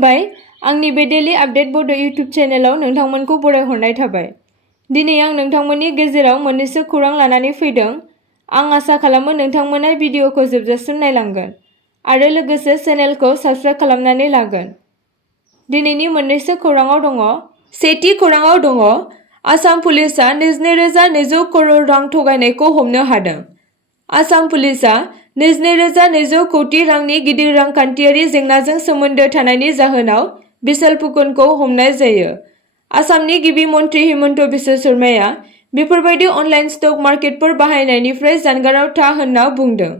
खुलुमबाय आंनि बे डेली आपडेट बड' इउट्युब चेनेलाव नोंथांमोनखौ बरायहरनाय थाबाय। दिनै आं नोंथांमोननि गेजेराव मोननैसो खौरां लानानै फैदों। आं आसा खालामो नोंथांमोना भिडिअखौ जोबजासिम नायलांगोन आरो लोगोसे चेनेलखौ साबस्क्राइब खालामनानै लागोन। दिनैनि मोननैसो खौराङाव दङ। सेथि खौराङाव दङ आसाम पुलिसआ 22,200 करोड़ रां थगायनायखौ हमनो हादों। आसाम पुलिसआ 22,200 कौटि रांनि गिदिर रांखान्थियारि जेंनाजों सोमोन्दो थानायनि जाहोनाव बिशाल फुकनखौ हमनाय जायो। आसामनि गिबि मन्थ्रि हिमन्त बिश्व शर्माया बेफोरबायदि अनलाइन स्टक मार्केटफोर बाहायनायनिफ्राय जानगाराव था होनना बुंदों।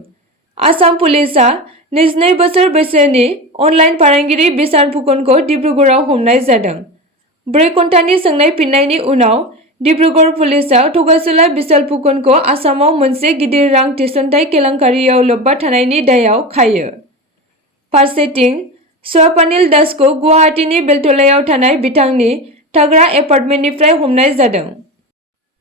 आसाम पुलिसआ 22 बोसोर बैसोनि अनलाइन फालांगिरि बिशाल फुकनखौ डिब्रुगड़आव हमनाय जादों। 4 घन्टानि सोंनाय फिननायनि उनाव डिब्रुगड़ पुलिसआ थगायसुला बिशाल फुकनखौ आसामाव मोनसे गिदिर रां थिसनथाय केलेंकारियाव लोब्बा थानायनि दायआव खायो। फारसेथिं स्वप्निल दासखौ गुवाहाटीनि बेलतलायाव थानाय बिथांनि थाग्रा एपार्टमेन्टनिफ्राय हमनाय जादों।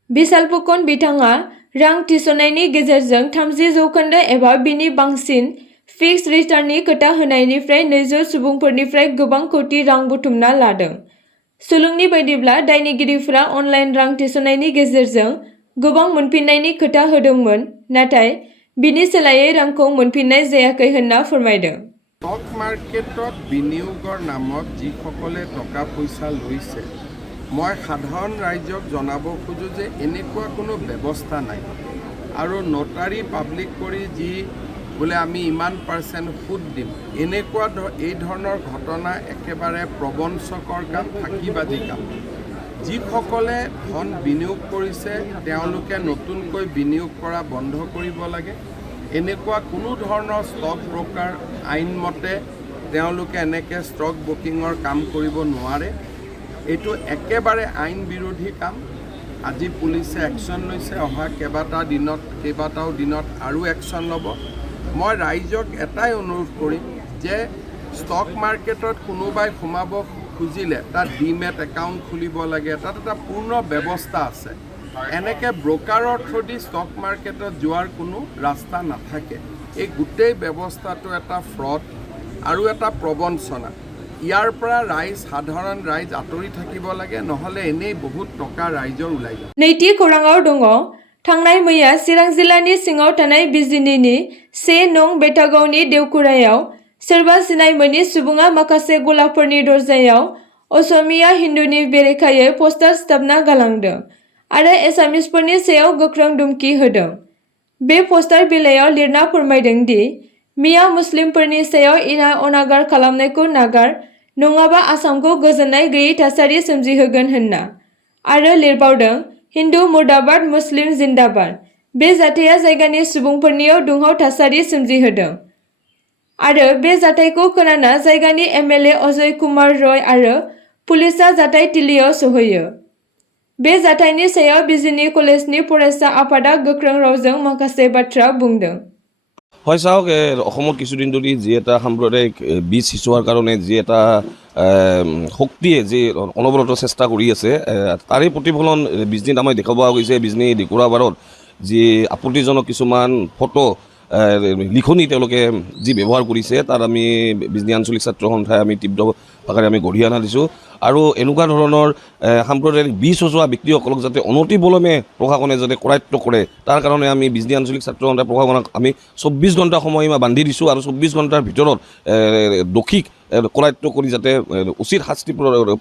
बिशाल फुकन बिथाङा रां थिसननायनि गेजेरजों 30% एबा बिनि बांसिन फिक्स रिटार्ननि खोथा होनायनिफ्राय 200 सुबुंफोरनिफ्राय गोबां कौटि रां बुथुमना लादों। सुलुंनि बायदिब्ला दायनिगिरिफोरा अनलाइन रां थिसननायनि गेजेरजों गोबां मोनफिननायनि खोथा होदोंमोन, नाथाय बिनि सोलायै रांखौ मोनफिननाय जायाखै होनना फोरमायदों। स्टक मार्केटत बिनियोगৰ নামত যিসকলে টকা পইচা লৈছে, মই সাধাৰণ ৰাইজক জনাব খোজো যে এনেকুৱা কোনো ব্যৱস্থা নাই আৰু নোটাৰী পাব্লিক কৰি যি বোলে আমি ইমান % সুদ দিম, এনেকুৱা এই ধৰণৰ ঘটনা একেবাৰে প্ৰবঞ্চকৰ কাম, ফাঁকিবাজি কাম। যিসকলে ধন বিনিয়োগ কৰিছে তেওঁলোকে নতুনকৈ বিনিয়োগ কৰা বন্ধ কৰিব লাগে। এনেকুৱা কোনো ধৰণৰ ষ্টক ব্ৰকাৰ আইনমতে তেওঁলোকে এনেকৈ ষ্টক ব্ৰকিঙৰ কাম কৰিব নোৱাৰে। এইটো একেবাৰে আইন বিৰোধী কাম। আজি পুলিচে একশ্যন লৈছে, অহা কেইবাটাও দিনত আৰু একশ্যন ল'ব। মই ৰাইজক এটাই অনুৰোধ কৰিম যে ষ্টক মাৰ্কেটত কোনোবাই সোমাব খুজিলে তাত ডিমেট একাউণ্ট খুলিব লাগে, তাত এটা পূৰ্ণ ব্যৱস্থা আছে। এনেকৈ ব্ৰকাৰৰ থ্ৰুদি ষ্টক মাৰ্কেটত যোৱাৰ কোনো ৰাস্তা নাথাকে। এই গোটেই ব্যৱস্থাটো এটা ফ্ৰড আৰু এটা প্ৰবঞ্চনা। ইয়াৰ পৰা সাধাৰণ ৰাইজ আঁতৰি থাকিব লাগে, নহ'লে এনেই বহুত টকা ৰাইজৰ ওলাই যাব। नैथि खौराङाव दङ थांनाय मैया चिरां जिल्लानि सिङाव थानाय बिजिनिनि 1 नं बेटागावनि देवकुरायाव सोरबा सिनाय मोनि सुबुङा माखासे गलाफोरनि दरजायाव असमिया हिन्दुनि बेरेखायै पस्टार सिथाबना गालांदों आरो एसामिसफोरनि सायाव गोख्रों धुमखि होदों। बे पस्टार बिलाइयाव लिरना फोरमायदों दि मिया मुस्लिमफोरनि सायाव इनाय अनागार खालामनायखौ नागार, नङाबा आसामखौ गोजोननाय गैयै थासारि सोमजिहोगोन होनना, आरो लिरबावदों हिन्दु मुर्दाबाद मुस्लिम जिन्दाबाद। बे जाथाया जायगानि सुबुंफोरनियाव दुंहाव थासारि सोमजिहोदों आरो बे जाथायखौ खोनाना जायगानि MLA अजय कुमार रय आरो पुलिसआ जाथाय थिलियाव सहैयो। बे जाथायनि सायाव बिजिनि कलेजनि फरायसा आफादा गोख्रों रावजों माखासे बाथ्रा बुंदों। হয় চাওক, অসমত কিছুদিন ধৰি যি এটা সাম্প্ৰদায়িক বীজ সিঁচোৱাৰ কাৰণে যি এটা শক্তিয়ে যি অনবৰত চেষ্টা কৰি আছে, তাৰে প্ৰতিফলন বিজনীত আমাৰ দেখা পোৱা গৈছে। বিজনী ডেকুৰাবাৰত যি আপত্তিজনক কিছুমান ফটো লিখনি তেওঁলোকে যি ব্যৱহাৰ কৰিছে, তাত আমি বিজনী আঞ্চলিক ছাত্ৰ সন্থাই আমি তীব্ৰ ভাষাৰে আমি গৰিহণা দিছোঁ। আৰু এনেকুৱা ধৰণৰ সাম্প্ৰদায়িক বীজ সজোৱা ব্যক্তিসকলক যাতে অনতিপলমে প্ৰশাসনে যাতে কৰায়ত্ব কৰে, তাৰ কাৰণে আমি বিজনী আঞ্চলিক ছাত্ৰ সন্থাই প্ৰশাসনক আমি 24 ঘণ্টা সময়সীমা বান্ধি দিছোঁ আৰু 24 ঘণ্টাৰ ভিতৰত দোষীক কৰায়ত্ব কৰি যাতে উচিত শাস্তি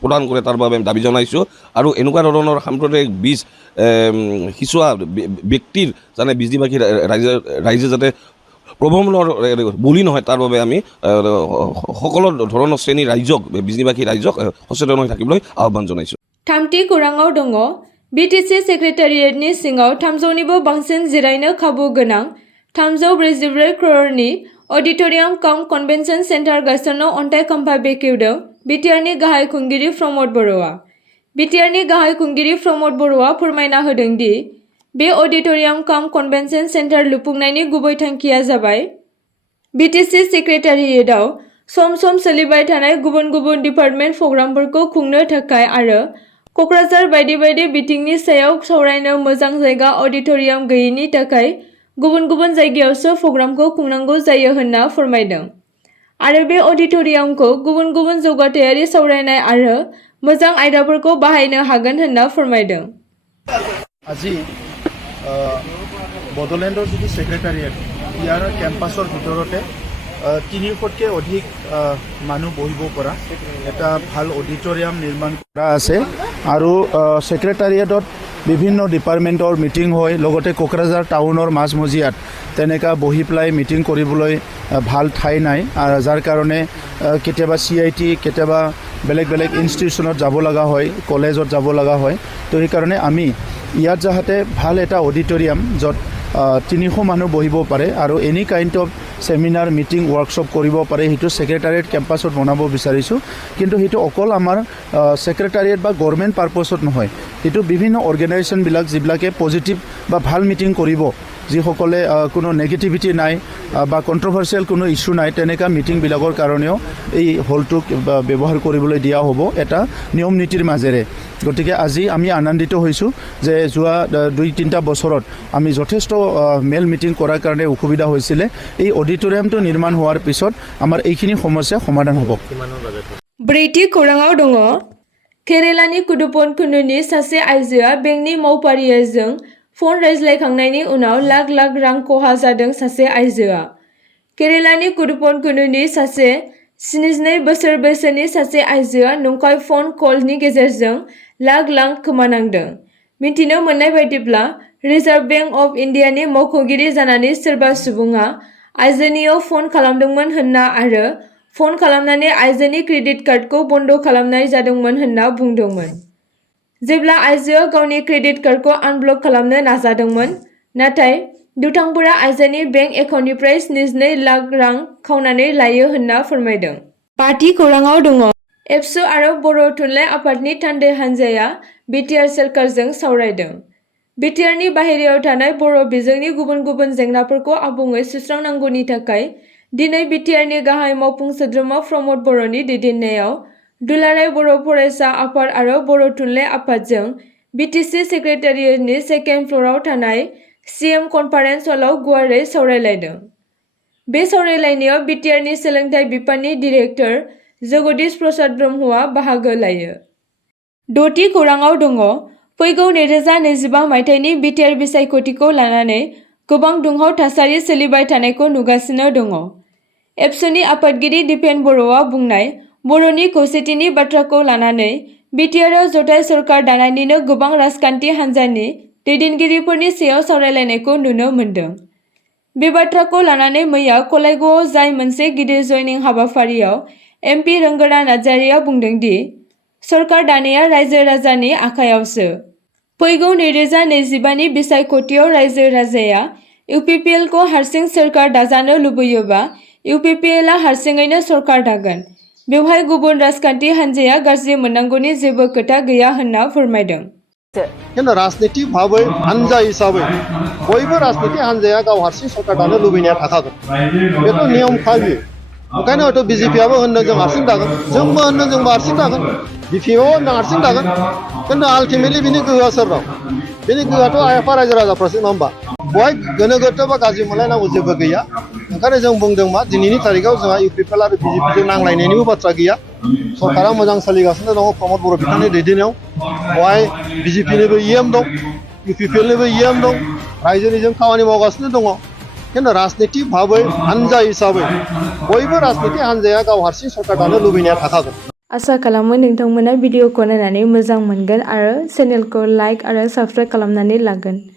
প্ৰদান কৰে তাৰ বাবে দাবী জনাইছোঁ। আৰু এনেকুৱা ধৰণৰ সাম্প্ৰদায়িক বীজ সিঁচোৱা ব্যক্তিৰ যাতে বিজনীবাসী ৰাইজে যাতে প্ৰবঞ্চনাৰ বলি নহয়, তাৰ বাবে আমি সকলো ধৰণৰ শ্ৰেণীৰ ৰাইজক, বিজনীবাসী ৰাইজক সচেতন হৈ থাকিবলৈ আহ্বান জনাইছোঁ। थामथि खौराङाव दङ BTC सेक्रेटारियेटनि सिङाव 300निबो बांसिन जिरायनो खाबु गोनां 344 करोड़नि अडिटोरियाम काम कन्वेन्शन सेन्टार गायसननो अन्थाइ खाम्फा बेखेवदों बिटिआरनि गाहाय खुंगिरि प्रमद बर'आ। बिटिआरनि गाहाय खुंगिरि प्रमद बर'आ फोरमायना होदों दि बे अडिटोरियाम काम कन्वेन्शन सेन्टार लुफुंनायनि गुबै थांखिया जाबाय BTC सेक्रेटारियेटआव सम सम सोलिबाय थानाय गुबुन गुबुन डिपार्टमेन्ट प्रग्रामफोरखौ खुंनो थाखाय आरो क'क्राझार बायदि बायदि बिथिंनि सायाव सावरायनो मोजां जायगा अडिटोरियाम गैयैनि थाखाय गुबुन गुबुन जायगायावसो प्रग्रामखौ खुंनांगौ जायो होनना फोरमायदों। आरो बे अडिटोरियामखौ गुबुन गुबुन जौगाथायारि सावरायनाय आरो मोजां आयदाफोरखौ बाहायनो हागोन होनना फोरमायदों। আজি বডোলেণ্ডৰ যিটো ছেক্ৰেটাৰিয়েট ইয়াৰ কেম্পাছৰ ভিতৰতে 300তকৈ অধিক মানুহ বহিব পৰা এটা ভাল অডিটৰিয়াম নিৰ্মাণ কৰা আছে আৰু ছেক্ৰেটাৰিয়েটত বিভিন্ন ডিপাৰ্টমেণ্টৰ মিটিং হয় লগতে কোকৰাঝাৰ টাউনৰ মাজমজিয়াত তেনেকা বহি পেলাই মিটিং কৰিবলৈ ভাল ঠাই নাই যাৰ কাৰণে কেতিয়াবা CIT কেতিয়াবা বেলেগ বেলেগ ইনষ্টিটিউশ্যনত যাব লগা হয় কলেজত যাব লগা হয় তো সেইকাৰণে আমি ইয়াত যাতে ভাল এটা অডিটৰিয়াম য'ত 300 মানুহ বহিব পাৰে আৰু any kind of seminar meeting workshop কৰিব পাৰে সেইটো ছেক্ৰেটাৰিয়েট কেম্পাছত বনাব বিচাৰিছোঁ কিন্তু সেইটো অকল আমাৰ ছেক্ৰেটাৰিয়েট বা গভৰ্ণমেণ্ট পাৰপছত নহয় সেইটো বিভিন্ন অৰ্গেনাইজেশ্যনবিলাক যিবিলাকে পজিটিভ বা ভাল মিটিং কৰিব যিসকলে কোনো নেগেটিভিটি নাই বা কণ্ট্ৰভাৰ্চিয়েল কোনো ইছ্যু নাই তেনেকা মিটিংবিলাকৰ কাৰণেও এই হলটোক ব্যৱহাৰ কৰিবলৈ দিয়া হ'ব এটা নিয়ম নীতিৰ মাজেৰে গতিকে আজি আমি আনন্দিত হৈছোঁ যে যোৱা 2-3টা বছৰত আমি যথেষ্ট মেল মিটিং কৰাৰ কাৰণে অসুবিধা হৈছিলে এই অডিটৰিয়ামটো নিৰ্মাণ হোৱাৰ পিছত আমাৰ এইখিনি সমস্যা সমাধান হ'ব। ब्रैथि खौराङाव दङ केरेलानि कुडुपन खुनुनि सासे आइजोआ बेंकनि मावफारियाजों फन रायज्लायखांनायनि उनाव लाख लाख रां खहा जादों। सासे आइजोआ केरेलानि कुडुपन खुनुनि सासे 72 बोसोर बैसोनि सासे आइजोआ नंखाय फन कलनि गेजेरजों लाख लाख खोमानांदों। मिथिनो मोननाय बायदिब्ला रिजार्भ बेंक अफ इन्डियानि मावख'गिरि जानानै सोरबा सुबुङा आइजोनियाव फन खालामदोंमोन होनना आरो फन खालामनानै आइजोनि क्रेडिट कार्डखौ बन्द खालामनाय जादोंमोन होनना बुंदोंमोन। जेब्ला आइजोआ गावनि क्रेडिट कार्डखौ आनब्लक खालामनो नाजादोंमोन नाथाय दुथांफोरा आइजोनि बेंक एकाउन्टनिफ्राय 72 लाख रां खावनानै लायो होनना फोरमायदों। बाथि खौराङाव दङ एबसु आरो बर' थुनलाइ आफादनि थान्दै हान्जाया बिटिआर सोरखारजों सावरायदों। बिटिआरनि बाहेरायाव थानाय बर' बिजोंनि गुबुन गुबुन जेंनाफोरखौ आबुङै सुस्रांनांगौनि थाखाय दिनै बिटिआरनि गाहाय मावफुं सोद्रोमा प्रमद बर'नि दैदेननायाव दुलाराय बर' फरायसा आफाद आरो बर' थुनलाइ आफादजों बिटिसि सेक्रेटारियेटनि सेकेन्ड फ्ल'राव थानाय CM कनफारेन्स हलाव गुवारै सावरायलायदों। बे सावरायलायनायाव बिटिआरनि सोलोंथाइ बिफाननि डिरेक्टर जगदीश प्रसाद ब्रह्मआ बाहागो लायो। द'थि खौराङाव दङ फैगौ 2025 मायथाइनि बिटिआर बिसायख'थिखौ लानानै गोबां दुंहाव थासारि सोलिबाय थानायखौ नुगासिनो दङ। एबसुनि आफादगिरि दिपेन बर'आ बुंनाय बर'नि खौसेथिनि बाथ्राखौ लानानै बिटिआरआव जथाय सरकार दानायनिनो गोबां राजखान्थि हान्जानि दैदेनगिरिफोरनि सायाव सावरायलायनायखौ नुनो मोन्दों। बे बाथ्राखौ लानानै मैया कलाइगावआव जाय मोनसे गिदिर जयनिं हाबाफारियाव MP रोंगोरा नार्जारिया बुंदों दि सरकार दानाया रायजो राजानि आखायावसो। फैगौ 2025 नि बिसायख'थियाव रायजो राजाया UPPL खौ हारसिं सोरखार दाजानो लुबैयोबा UPPL आ हारसिङैनो सरकार दागोन। बेवहाय गुबुन राजखान्थि हान्जाया गाज्रि मोननांगौनि जेबो खोथा गैया होनना फोरमायदों। किन्तु राजनीतिक भाबै हान्जा हिसाबै बयबो राजनीतिक हान्जाया गाव हारसिं सरकार दानो लुबैनाया थाखागोन बेथ' नियम खाबि ओंखायनो हयथ' BJP आबो होनदों जों हारसिं दागोन जोंबो होनदों जोंबो हारसिं दागोन BPO होनदों हारसिं दागोन किन्तु आल्टिमेटलि बिनि गोहोआ सोरनाव बिनि गोहोआथ' आफा रायजो राजाफ्रासो नङा होमबा बहाय गोनो गोथो बा गाज्रि मोनलायनांगौ जेबो गैया ओंखायनो जों बुंदों मा दिनैनि तारिखाव जोंहा UPPL आरो BJP जों नांलायनायनिबो बाथ्रा गैया सरकारा मोजां सोलिगासिनो दङ प्रमद बर' बिथांनि दैदेननायाव बहाय BJP निबो EM दं UPPL निबो EM दं रायजोनिजों खामानि मावगासिनो दङ किन्तु राजनीतिक भाबै हान्जा हिसाबै बयबो राजनीतिक हान्जाया गाव हारसिं सरकार दानो लुबैनाया थाखागोन। आसा खालामो नोंथांमोना भिडिअखौ नायनानै मोजां मोनगोन आरो चेनेलखौ लाइक आरो साबस्क्राइब खालामनानै लागोन।